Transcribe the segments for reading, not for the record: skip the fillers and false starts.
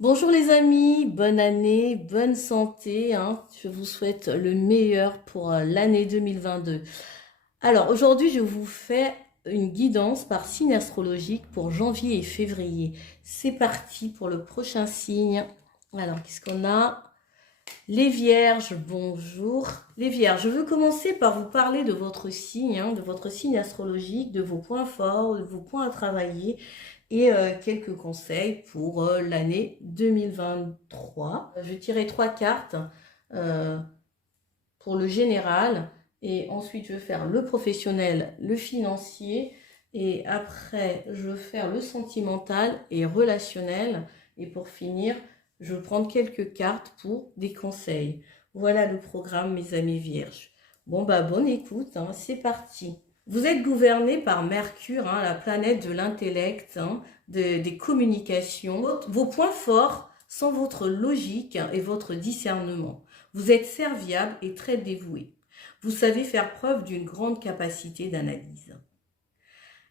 Bonjour les amis, bonne année, bonne santé, hein. Je vous souhaite le meilleur pour l'année 2022. Alors aujourd'hui, je vous fais une guidance par signe astrologique pour janvier et février. C'est parti pour le prochain signe. Alors, qu'est-ce qu'on a? Les Vierges, bonjour. Les Vierges, je veux commencer par vous parler de votre signe, de votre signe astrologique, de vos points forts, de vos points à travailler et quelques conseils pour l'année 2023. Je tirerai 3 cartes euh, pour le général et ensuite je vais faire le professionnel, le financier et après je vais faire le sentimental et relationnel et pour finir je vais prendre quelques cartes pour des conseils. Voilà le programme mes amis vierges. Bon bah bonne écoute, c'est parti. Vous êtes gouverné par Mercure, la planète de l'intellect, des communications. Vos points forts sont votre logique et votre discernement. Vous êtes serviable et très dévoué. Vous savez faire preuve d'une grande capacité d'analyse.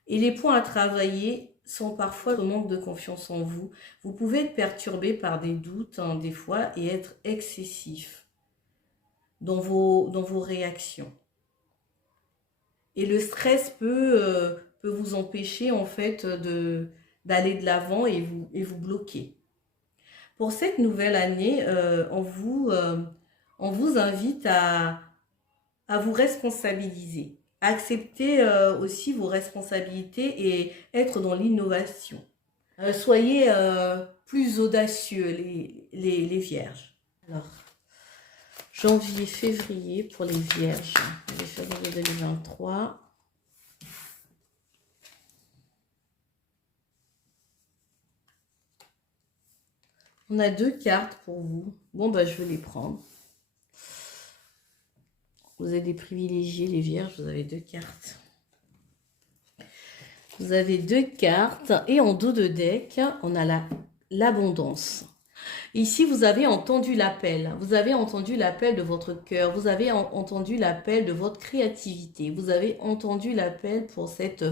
Et les points à travailler sont parfois le manque de confiance en vous. Vous pouvez être perturbé par des doutes, des fois, et être excessif dans vos réactions. Et le stress peut vous empêcher en fait d'aller de l'avant et vous bloquer. Pour cette nouvelle année, on vous invite à vous responsabiliser, à accepter aussi vos responsabilités et être dans l'innovation. Soyez plus audacieux, les vierges. Alors, janvier, février pour les vierges. Février 2023. On a 2 cartes pour vous. Bon, bah, je vais les prendre. Vous êtes des privilégiés, les vierges. Vous avez 2 cartes. Vous avez 2 cartes. Et en dos de deck, on a l'abondance. Ici, vous avez entendu l'appel. Vous avez entendu l'appel de votre cœur. Vous avez entendu l'appel de votre créativité. Vous avez entendu l'appel pour cette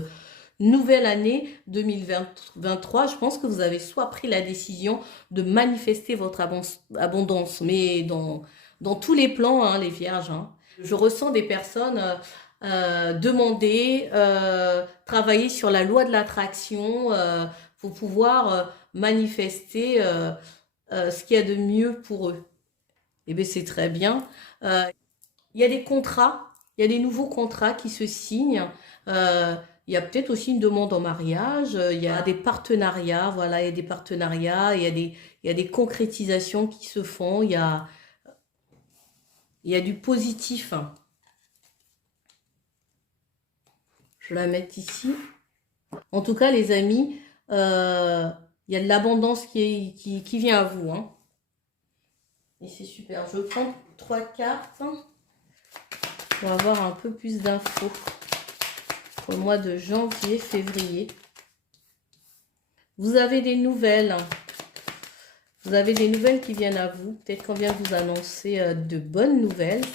nouvelle année 2023. Je pense que vous avez soit pris la décision de manifester votre abondance, mais dans tous les plans, les vierges. Je ressens des personnes demander, travailler sur la loi de l'attraction pour pouvoir manifester ce qu'il y a de mieux pour eux. Et bien c'est très bien. Il y a des contrats, il y a des nouveaux contrats qui se signent. Il y a peut-être aussi une demande en mariage. Il y a des partenariats, voilà, il y a des partenariats, il y a des concrétisations qui se font. Il y a du positif. Je vais la mettre ici. En tout cas, les amis, il y a de l'abondance qui vient à vous. Et c'est super. Je prends 3 cartes pour avoir un peu plus d'infos pour le mois de janvier, février. Vous avez des nouvelles. Vous avez des nouvelles qui viennent à vous. Peut-être qu'on vient de vous annoncer de bonnes nouvelles.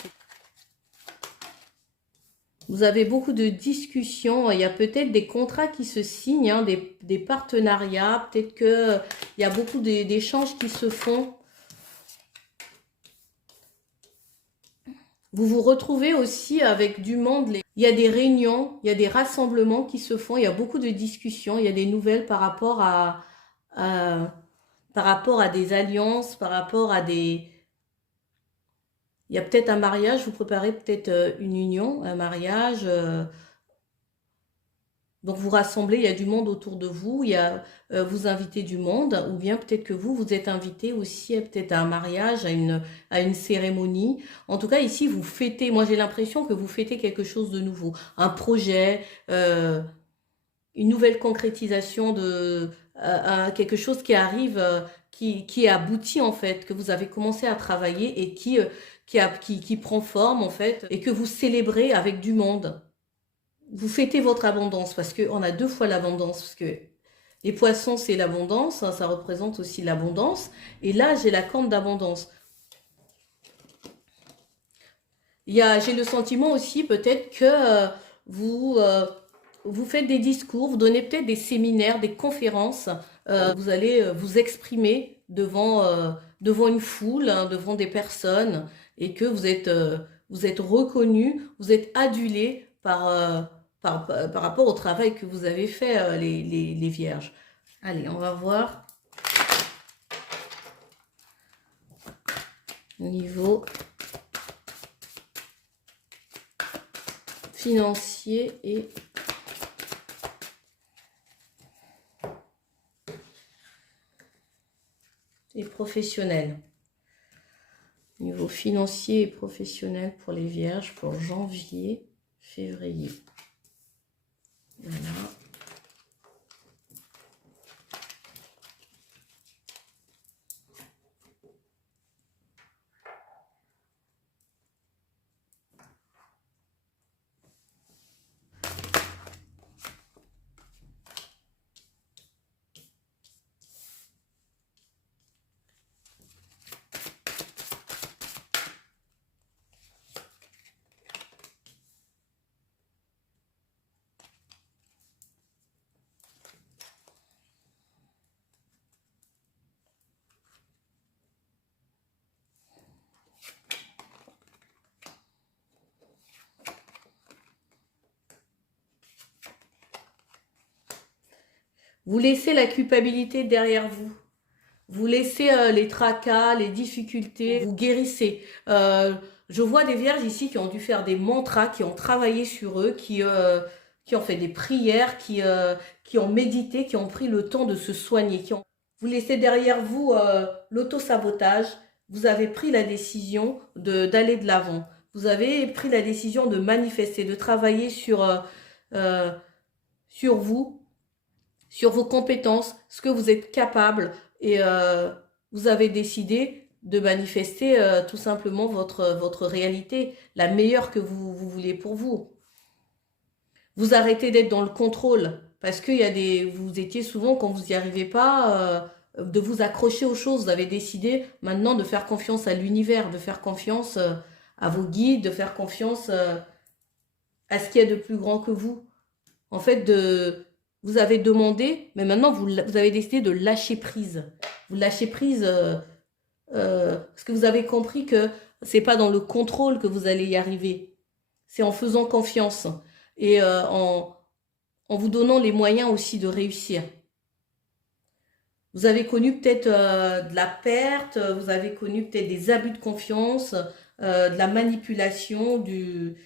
Vous avez beaucoup de discussions. Il y a peut-être des contrats qui se signent, des partenariats. Peut-être qu'il y a beaucoup d'échanges qui se font. Vous vous retrouvez aussi avec du monde. Il y a des réunions, il y a des rassemblements qui se font. Il y a beaucoup de discussions. Il y a des nouvelles par rapport à des alliances, par rapport à des... Il y a peut-être un mariage, vous préparez peut-être une union, un mariage. Donc vous rassemblez, il y a du monde autour de vous, vous invitez du monde, ou bien peut-être que vous êtes invité aussi peut-être à un mariage, à une cérémonie. En tout cas, ici, vous fêtez, moi j'ai l'impression que vous fêtez quelque chose de nouveau, un projet, une nouvelle concrétisation quelque chose qui arrive, qui aboutit en fait, que vous avez commencé à travailler et qui prend forme en fait, et que vous célébrez avec du monde. Vous fêtez votre abondance, parce qu'on a 2 fois l'abondance, parce que les poissons, c'est l'abondance, ça représente aussi l'abondance, et là, j'ai la corne d'abondance. J'ai le sentiment aussi, peut-être que vous faites des discours, vous donnez peut-être des séminaires, des conférences, vous allez vous exprimer devant une foule, hein, devant des personnes, et que vous êtes reconnu, vous êtes adulé par rapport au travail que vous avez fait, les vierges. Allez, on va voir niveau financier et professionnel. Niveau financier et professionnel pour les vierges pour janvier, février. Voilà. Vous laissez la culpabilité derrière vous. Vous laissez les tracas, les difficultés, vous guérissez. Je vois des vierges ici qui ont dû faire des mantras, qui ont travaillé sur eux, qui ont fait des prières, qui ont médité, qui ont pris le temps de se soigner. Vous laissez derrière vous l'auto-sabotage. Vous avez pris la décision d'aller de l'avant. Vous avez pris la décision de manifester, de travailler sur vous, sur vos compétences, ce que vous êtes capable. Et vous avez décidé de manifester tout simplement votre réalité, la meilleure que vous voulez pour vous. Vous arrêtez d'être dans le contrôle, parce que vous étiez souvent, quand vous n'y arrivez pas, de vous accrocher aux choses. Vous avez décidé maintenant de faire confiance à l'univers, de faire confiance à vos guides, de faire confiance à ce qu'il y a de plus grand que vous. En fait, vous avez demandé, mais maintenant vous avez décidé de lâcher prise. Vous lâchez prise parce que vous avez compris que c'est pas dans le contrôle que vous allez y arriver. C'est en faisant confiance et en vous donnant les moyens aussi de réussir. Vous avez connu peut-être de la perte, vous avez connu peut-être des abus de confiance, de la manipulation, du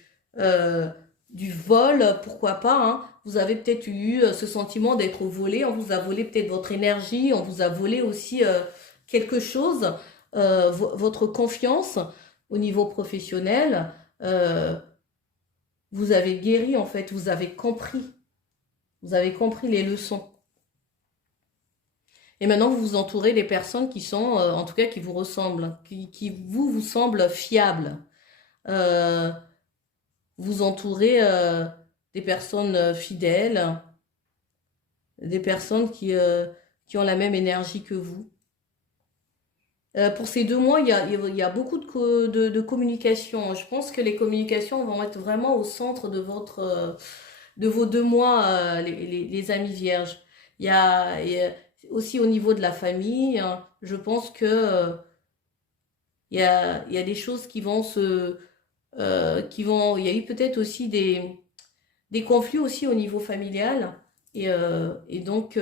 vol, pourquoi pas, hein. Vous avez peut-être eu ce sentiment d'être volé, on vous a volé peut-être votre énergie, on vous a volé aussi quelque chose, votre confiance au niveau professionnel. Vous avez guéri en fait, vous avez compris les leçons. Et maintenant, vous vous entourez des personnes qui sont, en tout cas, qui vous ressemblent, qui vous semblent fiables. Vous entourez des personnes fidèles, des personnes qui ont la même énergie que vous. Pour ces 2 mois, il y a beaucoup de communication. Je pense que les communications vont être vraiment au centre de vos 2 mois, les amis vierges. Il y a aussi au niveau de la famille, hein, je pense que il y a des choses qui vont il y a eu peut-être aussi des conflits aussi au niveau familial et donc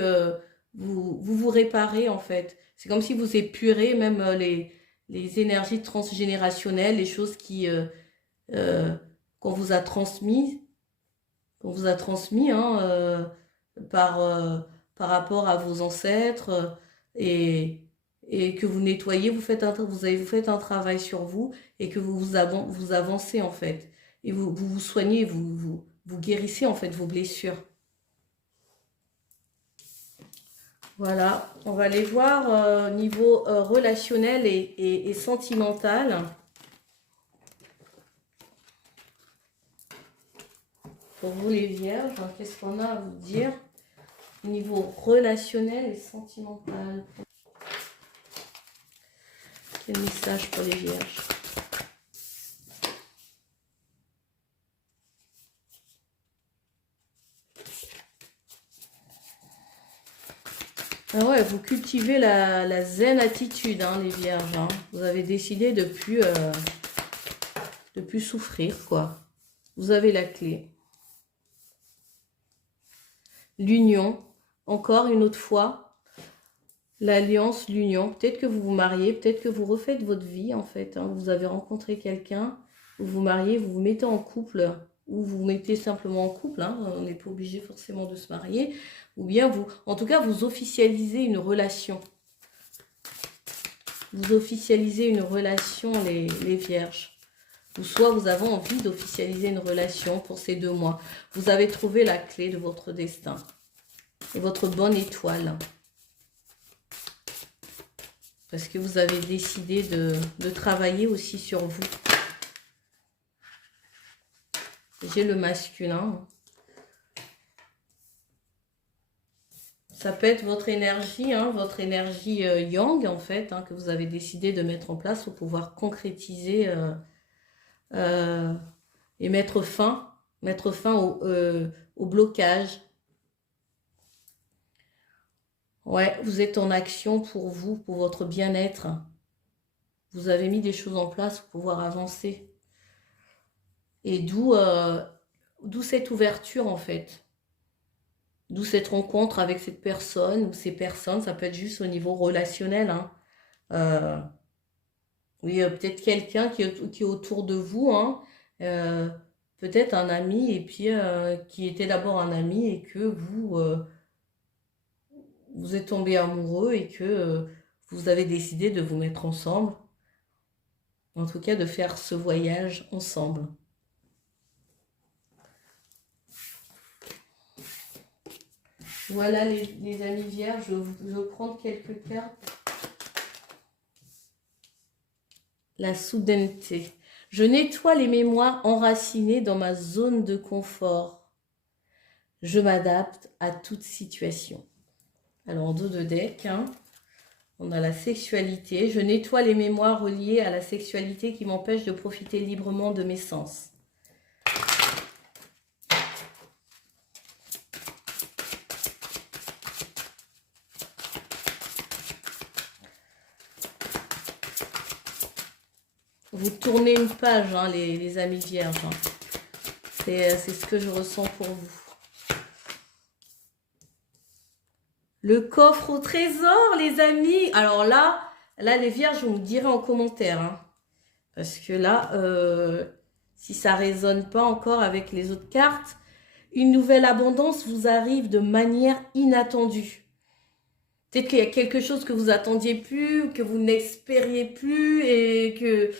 vous réparez en fait. C'est comme si vous épurez même les énergies transgénérationnelles, les choses euh, qu'on vous a transmises, hein, par rapport à vos ancêtres et que vous nettoyez, vous faites un travail sur vous et que vous avancez en fait. Et vous soignez, vous guérissez en fait vos blessures. Voilà, on va aller voir niveau relationnel et sentimental. Pour vous les vierges, qu'est-ce qu'on a à vous dire au niveau relationnel et sentimental? Quel message pour les vierges? Ah ouais, vous cultivez la zen attitude, hein, les vierges. Hein. Vous avez décidé de plus souffrir, quoi. Vous avez la clé. L'union, encore une autre fois. L'alliance, l'union. Peut-être que vous vous mariez, peut-être que vous refaites votre vie, en fait. Hein. Vous avez rencontré quelqu'un, vous vous mariez, vous vous mettez en couple, ou vous vous mettez simplement en couple. Hein. On n'est pas obligé forcément de se marier. Ou bien, en tout cas, vous officialisez une relation. Vous officialisez une relation, les vierges. Ou soit vous avez envie d'officialiser une relation pour ces 2 mois. Vous avez trouvé la clé de votre destin. Et votre bonne étoile. Parce que vous avez décidé de travailler aussi sur vous. J'ai le masculin. Ça peut être votre énergie, hein, votre énergie yang, en fait, hein, que vous avez décidé de mettre en place pour pouvoir concrétiser et mettre fin au blocage. Ouais, vous êtes en action pour vous, pour votre bien-être. Vous avez mis des choses en place pour pouvoir avancer. Et d'où cette ouverture, en fait. D'où cette rencontre avec cette personne ou ces personnes. Ça peut être juste au niveau relationnel. Hein. Oui, peut-être quelqu'un qui est autour de vous. Hein. Peut-être un ami et puis qui était d'abord un ami et que vous êtes tombé amoureux et que vous avez décidé de vous mettre ensemble. En tout cas, de faire ce voyage ensemble. Voilà les amis vierges, je vais prendre quelques cartes. La soudaineté. Je nettoie les mémoires enracinées dans ma zone de confort. Je m'adapte à toute situation. Alors, en dos de deck, hein, on a la sexualité. Je nettoie les mémoires reliées à la sexualité qui m'empêchent de profiter librement de mes sens. Vous tournez une page, hein, les amis vierges. Hein. C'est ce que je ressens pour vous. Le coffre au trésor, les amis. Alors là les vierges, vous me direz en commentaire. Hein. Parce que là, si ça ne résonne pas encore avec les autres cartes, une nouvelle abondance vous arrive de manière inattendue. Peut-être qu'il y a quelque chose que vous attendiez plus, que vous n'espériez plus et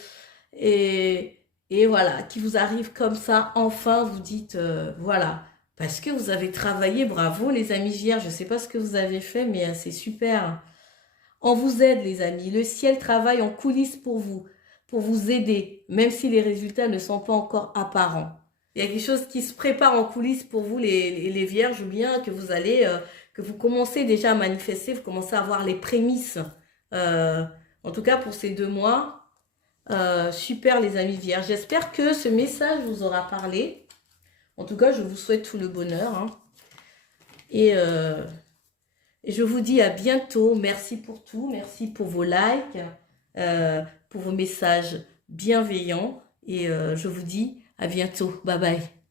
voilà, qui vous arrive comme ça. Enfin, vous dites, voilà. Parce que vous avez travaillé, bravo les amis vierges, je ne sais pas ce que vous avez fait, mais c'est super. On vous aide les amis, le ciel travaille en coulisses pour vous aider, même si les résultats ne sont pas encore apparents. Il y a quelque chose qui se prépare en coulisses pour vous les vierges, ou bien que vous allez, que vous commencez déjà à manifester, vous commencez à avoir les prémices. En tout cas pour ces 2 mois, super les amis vierges. J'espère que ce message vous aura parlé. En tout cas, je vous souhaite tout le bonheur. Hein. Et je vous dis à bientôt. Merci pour tout. Merci pour vos likes, pour vos messages bienveillants. Et je vous dis à bientôt. Bye bye.